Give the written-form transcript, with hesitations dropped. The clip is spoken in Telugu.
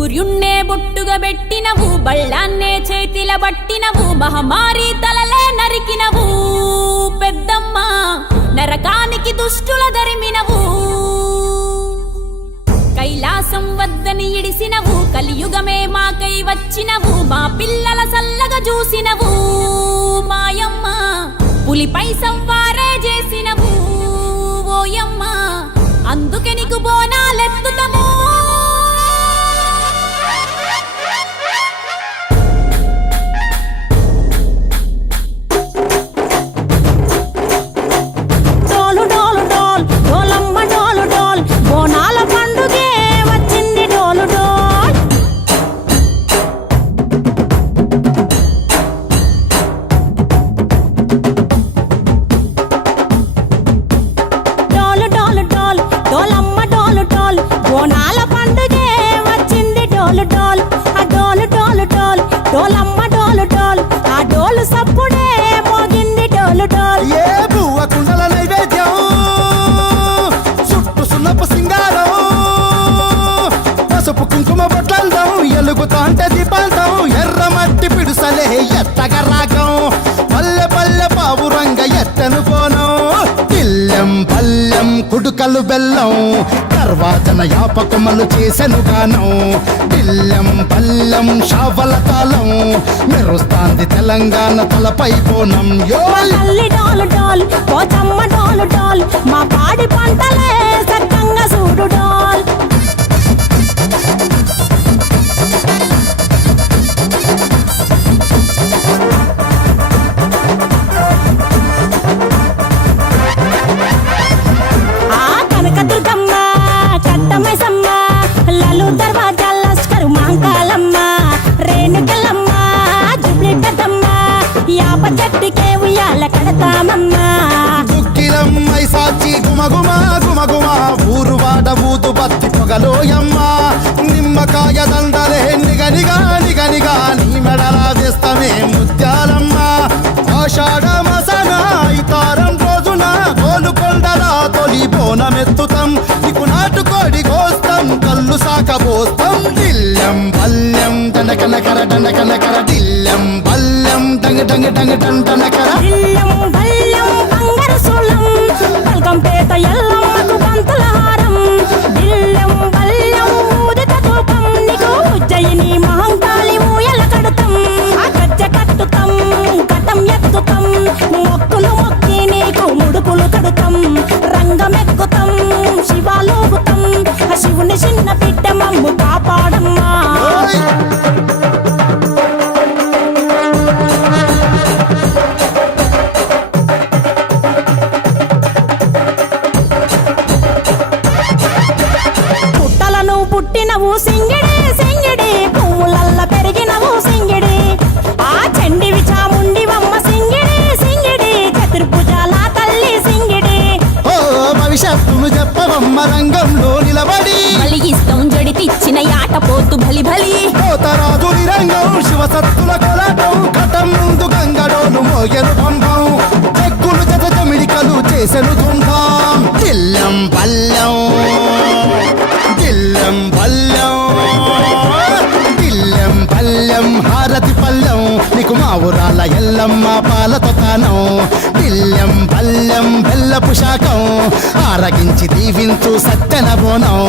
సూర్యున్నే బొట్టుగా పెట్టినవు, బళ్ళాన్నే చేతిల పట్టినవు, మహమారి తలలే నరికినవు పెద్దమ్మ, నరకానికి దుష్టుల దరిమినవు. కైలాసం వద్దని ఇడిసినవు, కలియుగమే మాకై వచ్చినవు, మా పిల్లల సల్లగా చూసినవు మాయమ్మ, పులిపై సవ్వారే చేసినవు ఓయమ్మ, అందుకే నీకు బోనాలెత్తుతము. ఎలుగుతాంటే దీపాలతం ఎర్రమట్టి పిడుసలే ఎత్తగా రాగం, పల్లె పల్లె పావురంగ ఎత్తను పోనం, పిల్లెం పల్లెం కుడుకలు బెల్లం, తర్వాతన యాపకమలు చేసెను గానం, పిల్లెం పల్లెం షావల తాళం, మెరుస్తాంది తెలంగాణ తలపై పోనం. మా పాడి పంటలే సక్కంగా చూడు డాల్. దుక్కిలమ్మై సాచి గుమగుమా గుమగుమా, ఊరు వాడ ఊదు బత్తి పొగలోయమ్మ, నిమ్మకాయ దండలే నిగనిగా నిగనిగా, నీ మెడలా వేస్తమే ముత్యాలమ్మ, ఆషాఢ మసన ఇతారం రోజున గోలుకొండలా తొలి బోనమెత్తుతాం, నీకు నాటుకోడి కోస్తాం, కళ్ళు సాకబోస్తాం, దిల్లెం పల్లెం దండకనకర దండకనకర, దిల్లెం పల్లెం డంగ డంగ డంగ డండనకర, పేట ఎల్లమ్మకు పంతుల హారం, బిల్లెం బల్లెం ఊదిత ధూపం, నీకు ఉజ్జయిని మహంకాళి ఊయల కడుతాం, గజ్జె కట్టుతాం కటం ఎత్తుతాం, మొక్కులు మొక్కి నీకు ముడుపులు కడుతాం, రంగమెక్కుతాం శివాలోగుతాం, శివుని చిన్న బిడ్డ మమ్ము కాపాడమ్మా. పుట్టినవు సింగిడి సింగిడి, పువ్వులల్ల పెరిగినవు సింగిడి, ఆ చండివి చాముండివమ్మ సింగిడి సింగిడి, చతుర్భుజాల తల్లి సింగిడి. ఓ భవిష్యత్తును చెప్పవమ్మ రంగంలో నిలబడి, బలిగిస్తాం జడితిచ్చిన యాట పోతు బలి బలి, పోతరాజుని రంగం శివసత్తుల కొలాటం, కటం ముందు గంగడోను మోగెను పంపం, చెక్కులు జత జమిడికలు చేసెను తుంటాం, దిల్లెం పల్లెం దిల్లెం పల్లెం దిల్లెం పల్లెం హారతి పల్లెం, నీకు మా ఊరాల ఎల్లమ్మ పాలతో తానం, దిల్లెం పల్లెం బెల్లపు శాఖం, ఆరగించి దీవించు సత్తెన బోనం.